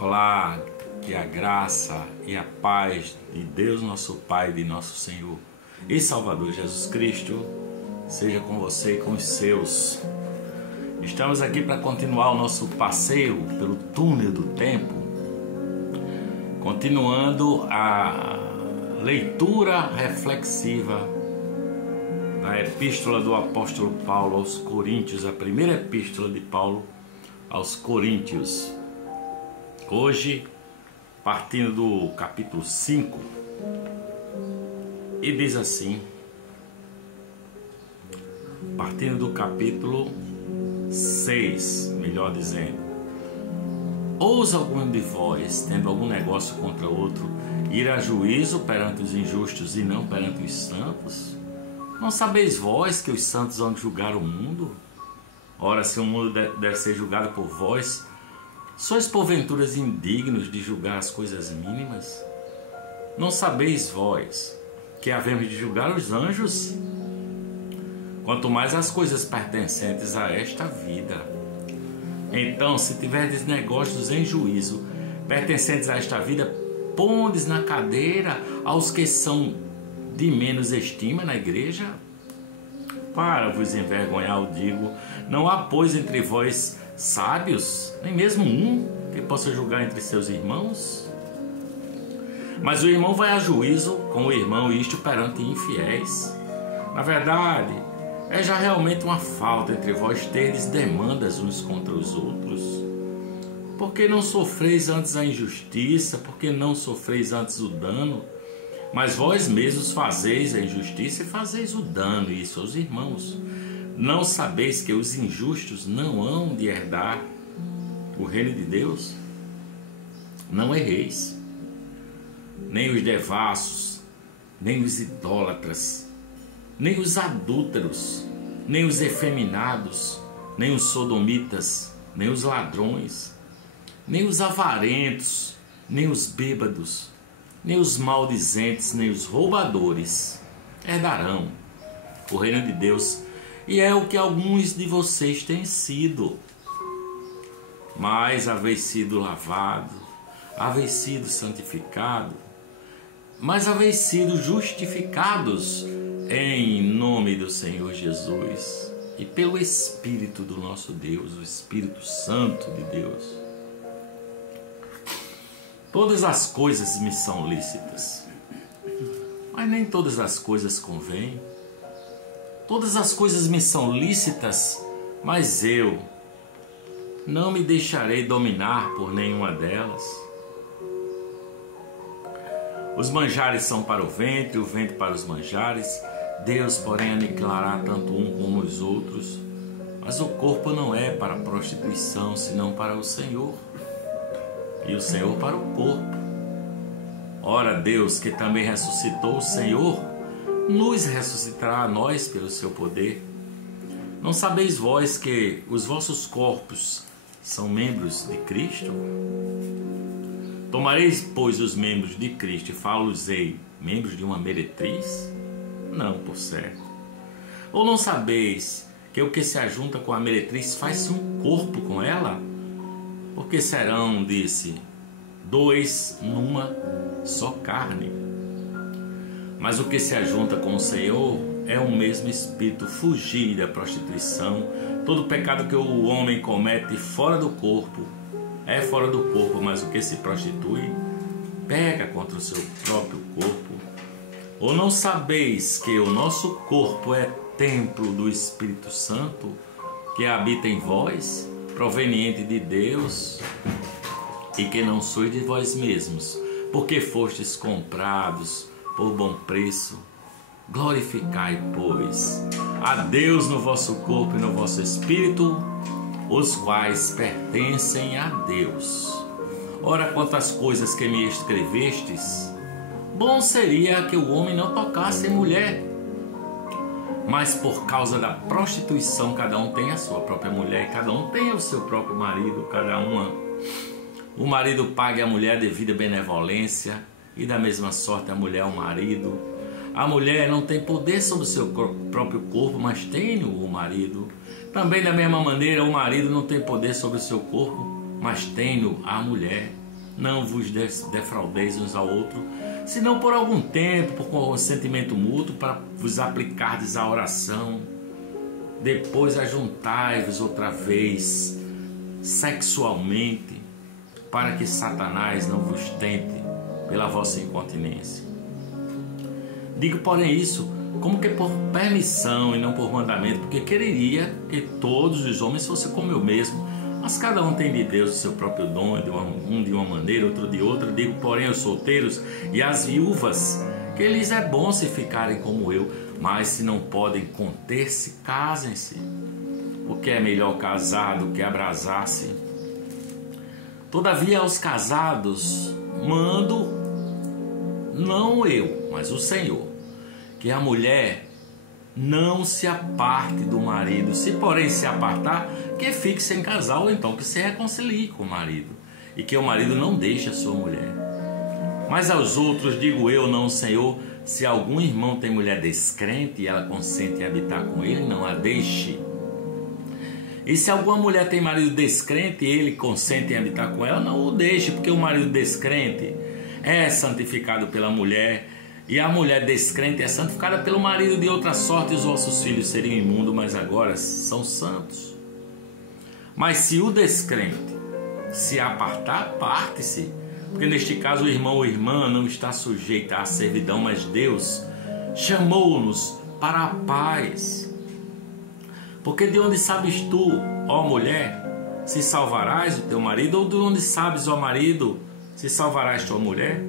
Olá, que a graça e a paz de Deus nosso Pai, de nosso Senhor e Salvador Jesus Cristo seja com você e com os seus. Estamos aqui para continuar o nosso passeio pelo túnel do tempo, continuando a leitura reflexiva da epístola do apóstolo Paulo aos Coríntios, a primeira epístola de Paulo aos Coríntios. Hoje, partindo do capítulo 5, e diz assim, partindo do capítulo 6, melhor dizendo: ousa algum de vós, tendo algum negócio contra outro, ir a juízo perante os injustos e não perante os santos? Não sabeis vós que os santos hão de julgar o mundo? Ora, se o mundo deve ser julgado por vós, sois porventura indignos de julgar as coisas mínimas? Não sabeis vós que havemos de julgar os anjos? Quanto mais as coisas pertencentes a esta vida. Então, se tiverdes negócios em juízo, pertencentes a esta vida, pondes na cadeira aos que são de menos estima na igreja? Para vos envergonhar, eu digo, não há, pois, entre vós sábios, nem mesmo um que possa julgar entre seus irmãos? Mas o irmão vai a juízo com o irmão, isto perante infiéis. Na verdade, é já realmente uma falta entre vós terdes demandas uns contra os outros. Por que não sofreis antes a injustiça? Por que não sofreis antes o dano? Mas vós mesmos fazeis a injustiça e fazeis o dano, isso aos irmãos. Não sabeis que os injustos não hão de herdar o reino de Deus? Não erreis, nem os devassos, nem os idólatras, nem os adúlteros, nem os efeminados, nem os sodomitas, nem os ladrões, nem os avarentos, nem os bêbados, nem os maldizentes, nem os roubadores herdarão o reino de Deus. E é o que alguns de vocês têm sido. Mas haveis sido lavado, haveis sido santificado, mas haveis sido justificados em nome do Senhor Jesus e pelo Espírito do nosso Deus, o Espírito Santo de Deus. Todas as coisas me são lícitas, mas nem todas as coisas convêm. Todas as coisas me são lícitas, mas eu não me deixarei dominar por nenhuma delas. Os manjares são para o ventre para os manjares. Deus, porém, aniquilará tanto um como os outros. Mas o corpo não é para a prostituição, senão para o Senhor, e o Senhor para o corpo. Ora, Deus, que também ressuscitou o Senhor, nos ressuscitará a nós pelo seu poder. Não sabeis vós que os vossos corpos são membros de Cristo? Tomareis, pois, os membros de Cristo e falo-los-ei membros de uma meretriz? Não, por certo. Ou não sabeis que o que se ajunta com a meretriz faz-se um corpo com ela? Porque serão, disse, dois numa só carne. Mas o que se ajunta com o Senhor é o mesmo Espírito. Fugir da prostituição. Todo pecado que o homem comete fora do corpo é fora do corpo, mas o que se prostitui pega contra o seu próprio corpo. Ou não sabeis que o nosso corpo é templo do Espírito Santo, que habita em vós, proveniente de Deus, e que não sois de vós mesmos, porque fostes comprados por bom preço? Glorificai, pois, a Deus no vosso corpo e no vosso espírito, os quais pertencem a Deus. Ora, quantas coisas que me escrevestes, bom seria que o homem não tocasse em mulher. Mas por causa da prostituição, cada um tem a sua própria mulher, e cada um tem o seu próprio marido, o marido pague à mulher devida benevolência, e da mesma sorte a mulher ao marido. A mulher não tem poder sobre o seu próprio corpo, mas tem o marido. Também da mesma maneira, o marido não tem poder sobre o seu corpo, mas tem-no a mulher. não vos defraudeis uns ao outro, senão por algum tempo, por consentimento mútuo, para vos aplicardes à oração. Depois ajuntai-vos outra vez sexualmente, para que Satanás não vos tente pela vossa incontinência. Digo, porém, isso como que por permissão e não por mandamento, porque quereria que todos os homens fossem como eu mesmo, mas cada um tem de Deus o seu próprio dom, um de uma maneira, outro de outra. Digo, porém, aos solteiros e às viúvas, que lhes é bom se ficarem como eu, mas se não podem conter-se, casem-se, porque é melhor casar do que abrasar-se. Todavia, aos casados mando, não eu, mas o Senhor, que a mulher não se aparte do marido. Se porém se apartar, que fique sem casal, ou então que se reconcilie com o marido, e que o marido não deixe a sua mulher. Mas aos outros digo eu, não o Senhor, se algum irmão tem mulher descrente e ela consente em habitar com ele, não a deixe. E se alguma mulher tem marido descrente e ele consente em habitar com ela, não o deixe, porque o marido descrente é santificado pela mulher, e a mulher descrente é santificada pelo marido. De outra sorte, os vossos filhos seriam imundos, mas agora são santos. Mas se o descrente se apartar, aparte-se, porque neste caso o irmão ou irmã não está sujeito à servidão, mas Deus chamou-nos para a paz. Porque de onde sabes tu, ó mulher, se salvarás o teu marido, ou de onde sabes, ó marido, se salvarás tua mulher?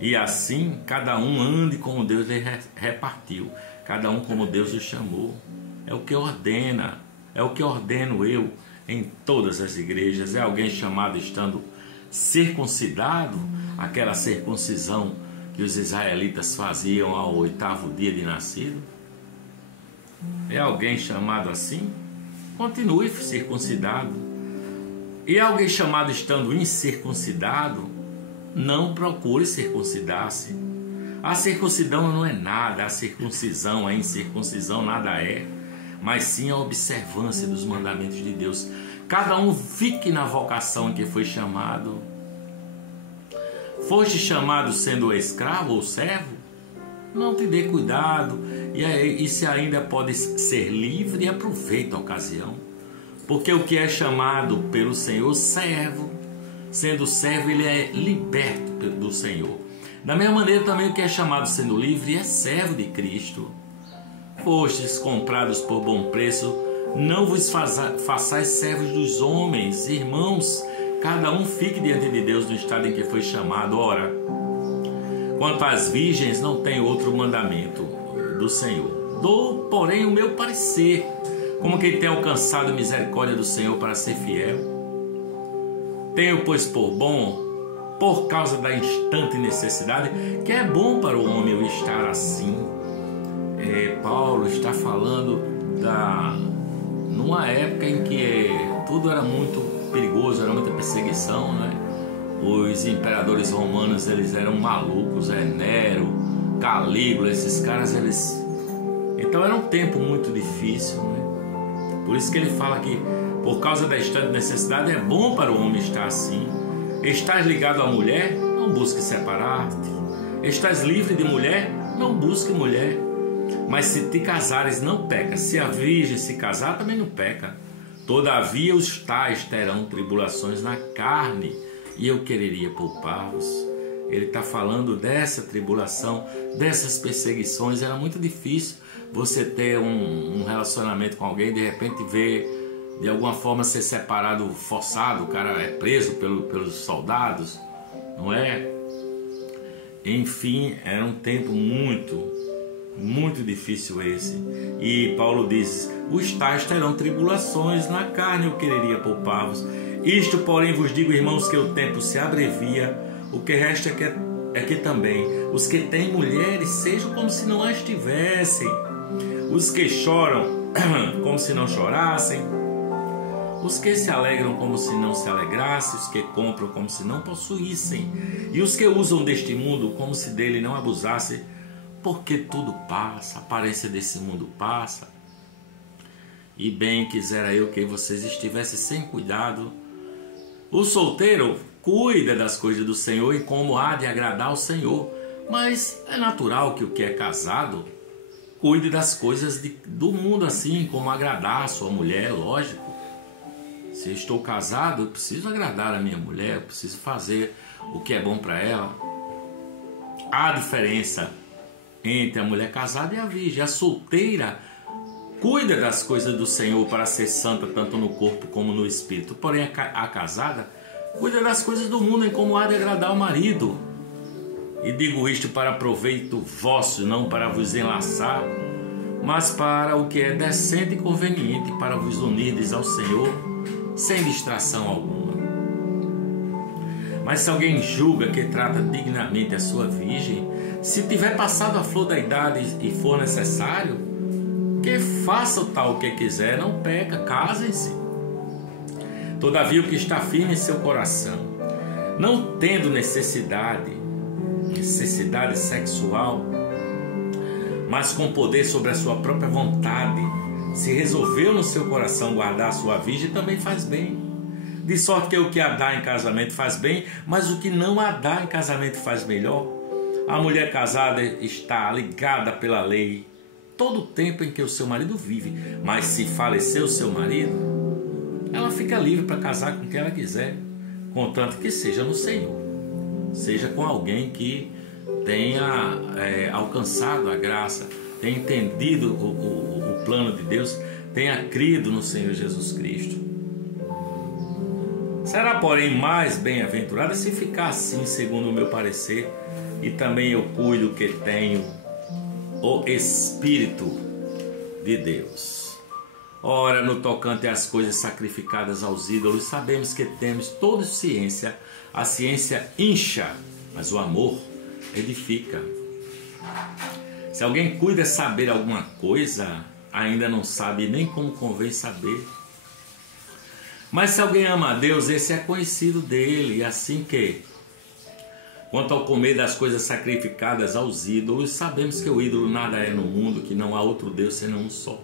E assim, cada um ande como Deus lhe repartiu, cada um como Deus o chamou. É o que ordena, é o que ordeno eu em todas as igrejas. É alguém chamado estando circuncidado, aquela circuncisão que os israelitas faziam ao 8º dia de nascido. É alguém chamado assim? Continue circuncidado. E é alguém chamado estando incircuncidado? Não procure circuncidar-se. A circuncisão não é nada, a circuncisão, a incircuncisão nada é, mas sim a observância dos mandamentos de Deus. Cada um fique na vocação em que foi chamado. Foste chamado sendo escravo ou servo? Não te dê cuidado, e se ainda pode ser livre, aproveita a ocasião. Porque o que é chamado pelo Senhor, servo. Sendo servo, ele é liberto do Senhor. Da mesma maneira também o que é chamado sendo livre é servo de Cristo. Fostes comprados por bom preço, não vos façais servos dos homens. Irmãos, cada um fique diante de Deus no estado em que foi chamado. Ora, quanto às virgens, não tem outro mandamento do Senhor. Dou, porém, o meu parecer, como quem tem alcançado misericórdia do Senhor para ser fiel. Tenho, pois, por bom, por causa da instante necessidade, que é bom para o homem estar assim. Paulo está falando numa época em que tudo era muito perigoso, era muita perseguição, né? Os imperadores romanos, eles eram malucos, Nero, Calígula, esses caras, eles... Então era um tempo muito difícil, né? Por isso que ele fala que por causa da instante necessidade é bom para o homem estar assim. Estás ligado à mulher? Não busque separar-te. Estás livre de mulher? Não busque mulher. Mas se te casares, não peca. Se a virgem se casar, também não peca. Todavia os tais terão tribulações na carne, e eu quereria poupar-vos. Ele está falando dessa tribulação, dessas perseguições. Era muito difícil você ter um relacionamento com alguém e de repente ver de alguma forma ser separado, forçado, o cara é preso pelos soldados, não é? Enfim, era um tempo muito difícil esse. E Paulo diz: os tais terão tribulações na carne, eu quereria poupar-vos. Isto, porém, vos digo, irmãos, que o tempo se abrevia. O que resta é que também os que têm mulheres sejam como se não as tivessem, os que choram como se não chorassem, os que se alegram como se não se alegrassem, os que compram como se não possuíssem, e os que usam deste mundo como se dele não abusassem, porque tudo passa, a aparência desse mundo passa. E bem quisera eu que vocês estivessem sem cuidado O solteiro cuida das coisas do Senhor e como há de agradar ao Senhor. Mas é natural que o que é casado cuide das coisas do mundo, assim como agradar a sua mulher, lógico. Se eu estou casado, eu preciso agradar a minha mulher, eu preciso fazer o que é bom para ela. Há diferença entre a mulher casada e a virgem. A solteira cuida das coisas do Senhor para ser santa tanto no corpo como no espírito. Porém, a casada cuida das coisas do mundo em como há de agradar o marido. E digo isto para proveito vosso, não para vos enlaçar, mas para o que é decente e conveniente, para vos unirdes ao Senhor sem distração alguma. Mas se alguém julga que trata dignamente a sua virgem, se tiver passado a flor da idade e for necessário, que faça o tal que quiser, não peca, casem-se. Todavia o que está firme em seu coração, não tendo necessidade sexual, mas com poder sobre a sua própria vontade, se resolveu no seu coração guardar a sua virgem, também faz bem. De sorte que o que a dá em casamento faz bem, mas o que não a dá em casamento faz melhor. A mulher casada está ligada pela lei todo o tempo em que o seu marido vive, mas se falecer o seu marido, ela fica livre para casar com quem ela quiser, contanto que seja no Senhor, seja com alguém que tenha alcançado a graça, tenha entendido o plano de Deus, tenha crido no Senhor Jesus Cristo. Será, porém, mais bem-aventurada se ficar assim, segundo o meu parecer, e também eu cuido que tenho o Espírito de Deus. Ora, no tocante às coisas sacrificadas aos ídolos, sabemos que temos toda ciência. A ciência incha, mas o amor edifica. Se alguém cuida saber alguma coisa, ainda não sabe nem como convém saber. Mas se alguém ama a Deus, esse é conhecido dele, assim que, quanto ao comer das coisas sacrificadas aos ídolos, sabemos que o ídolo nada é no mundo, que não há outro Deus senão um só.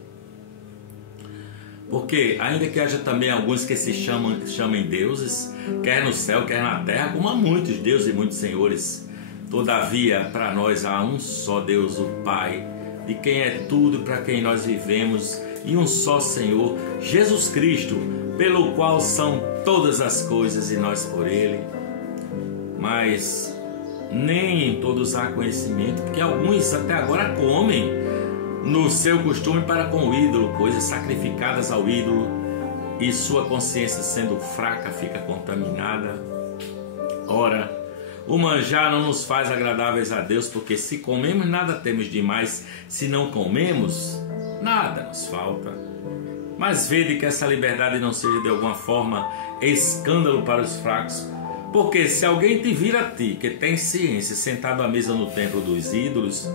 Porque, ainda que haja também alguns que se chamem deuses, quer no céu, quer na terra, como há muitos deuses e muitos senhores, todavia, para nós há um só Deus, o Pai, de quem é tudo, para quem nós vivemos, e um só Senhor, Jesus Cristo, pelo qual são todas as coisas e nós por Ele. Mas nem em todos há conhecimento, porque alguns até agora comem no seu costume para com o ídolo, coisas sacrificadas ao ídolo, e sua consciência sendo fraca fica contaminada. Ora, o manjar não nos faz agradáveis a Deus, porque se comemos nada temos demais, se não comemos nada nos falta. Mas vede que essa liberdade não seja de alguma forma escândalo para os fracos, porque se alguém te vir a ti, que tem ciência, sentado à mesa no templo dos ídolos,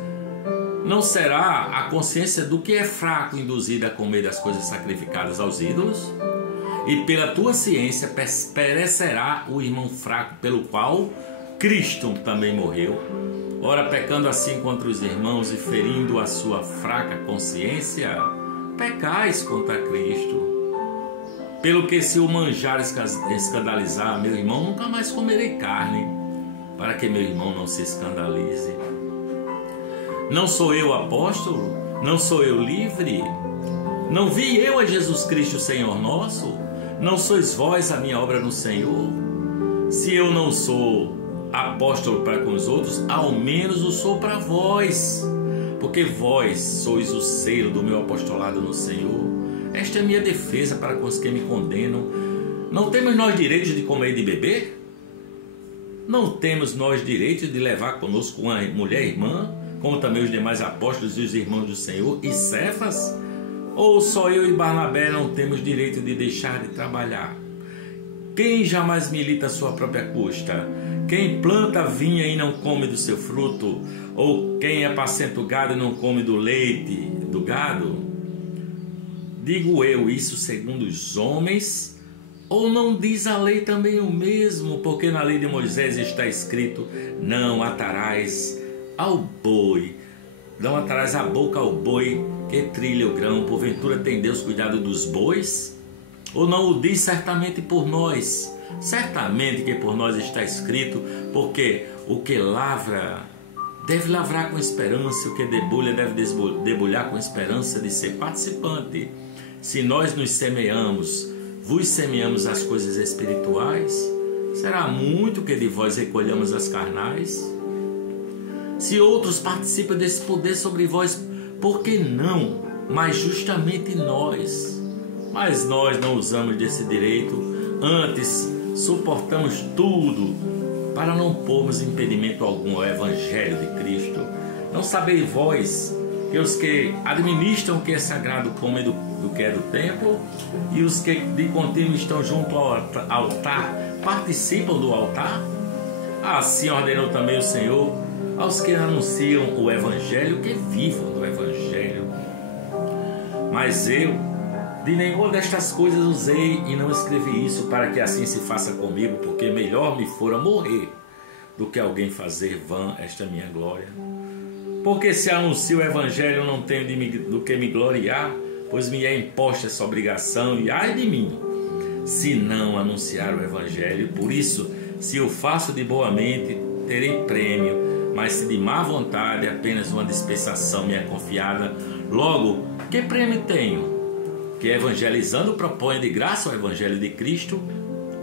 não será a consciência do que é fraco induzida a comer das coisas sacrificadas aos ídolos? E pela tua ciência perecerá o irmão fraco, pelo qual Cristo também morreu. Ora, pecando assim contra os irmãos e ferindo a sua fraca consciência, pecais contra Cristo. Pelo que se o manjar escandalizar meu irmão, nunca mais comerei carne, para que meu irmão não se escandalize. Não sou eu apóstolo? Não sou eu livre? Não vi eu a Jesus Cristo, Senhor nosso? Não sois vós a minha obra no Senhor? Se eu não sou apóstolo para com os outros, ao menos o sou para vós, porque vós sois o selo do meu apostolado no Senhor. Esta é a minha defesa para com os que me condenam. Não temos nós direito de comer e de beber? Não temos nós direito de levar conosco uma mulher irmã, como também os demais apóstolos e os irmãos do Senhor e Cefas? Ou só eu e Barnabé não temos direito de deixar de trabalhar? Quem jamais milita a sua própria custa? Quem planta vinha e não come do seu fruto? Ou quem apacenta o gado e não come do leite do gado? Digo eu isso segundo os homens? Ou não diz a lei também o mesmo? Porque na lei de Moisés está escrito: não atarás ao boi, não atarás a boca ao boi que trilha o grão. Porventura tem Deus cuidado dos bois? ou não o diz certamente por nós. Certamente que por nós está escrito, porque o que lavra deve lavrar com esperança, o que debulha deve debulhar com esperança de ser participante. Se nós nos semeamos, vos semeamos as coisas espirituais, será muito que de vós recolhamos as carnais? Se outros participam desse poder sobre vós, por que não? Mas justamente nós. Mas nós não usamos desse direito, antes suportamos tudo para não pormos impedimento algum ao Evangelho de Cristo. Não sabeis vós que os que administram o que é sagrado comem do que é do templo, e os que de contínuo estão junto ao altar participam do altar? Assim ordenou também o Senhor aos que anunciam o Evangelho que vivam do Evangelho. Mas eu de nenhuma destas coisas usei e não escrevi isso para que assim se faça comigo, porque melhor me fora morrer do que alguém fazer vã esta minha glória. Porque se anuncio o Evangelho, não tenho do que me gloriar, pois me é imposta essa obrigação, e ai de mim, se não anunciar o Evangelho. Por isso, se eu faço de boa mente, terei prêmio, mas se de má vontade, apenas uma dispensação me é confiada. Logo, que prêmio tenho? Que evangelizando proponho de graça o Evangelho de Cristo,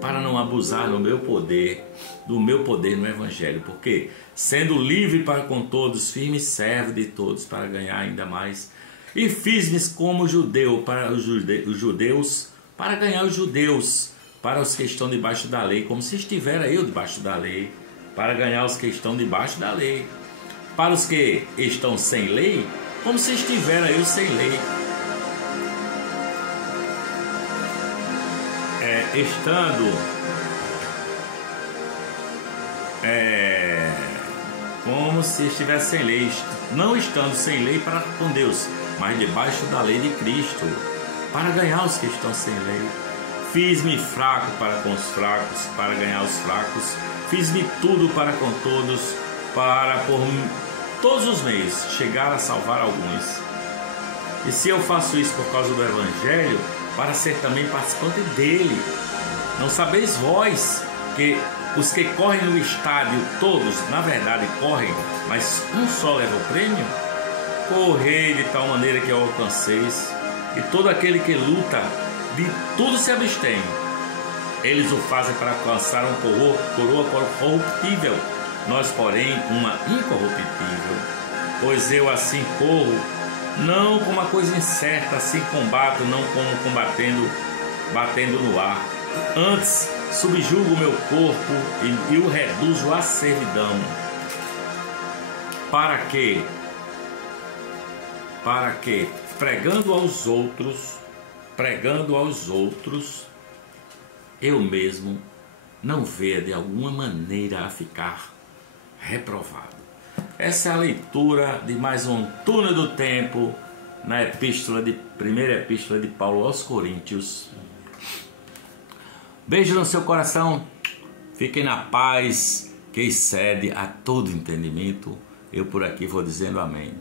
para não abusar do meu poder no Evangelho, porque sendo livre para com todos, firme servo de todos para ganhar ainda mais, e fiz-me como judeu para os judeus, para ganhar os judeus, para os que estão debaixo da lei, como se estivera eu debaixo da lei, para ganhar os que estão debaixo da lei, para os que estão sem lei, como se estivera eu sem lei, como se estivesse sem lei, não estando sem lei para com Deus, mas debaixo da lei de Cristo, para ganhar os que estão sem lei. Fiz-me fraco para com os fracos, para ganhar os fracos. Fiz-me tudo para com todos, para por todos os meios chegar a salvar alguns. E se eu faço isso por causa do Evangelho, para ser também participante dele, não sabeis vós que os que correm no estádio, todos, na verdade, correm, mas um só leva o prêmio? Correi de tal maneira que alcanceis, e todo aquele que luta, de tudo se abstém. Eles o fazem para alcançar coroa corruptível, nós, porém, uma incorruptível. Pois eu assim corro, não como uma coisa incerta, assim combato, não como batendo no ar. Antes, subjugo o meu corpo e o reduzo à servidão. Para que, pregando aos outros, eu mesmo não venha de alguma maneira a ficar reprovado. Essa é a leitura de mais um túnel do tempo na primeira epístola de Paulo aos Coríntios. Beijo no seu coração, fiquem na paz que excede a todo entendimento. Eu por aqui vou dizendo amém.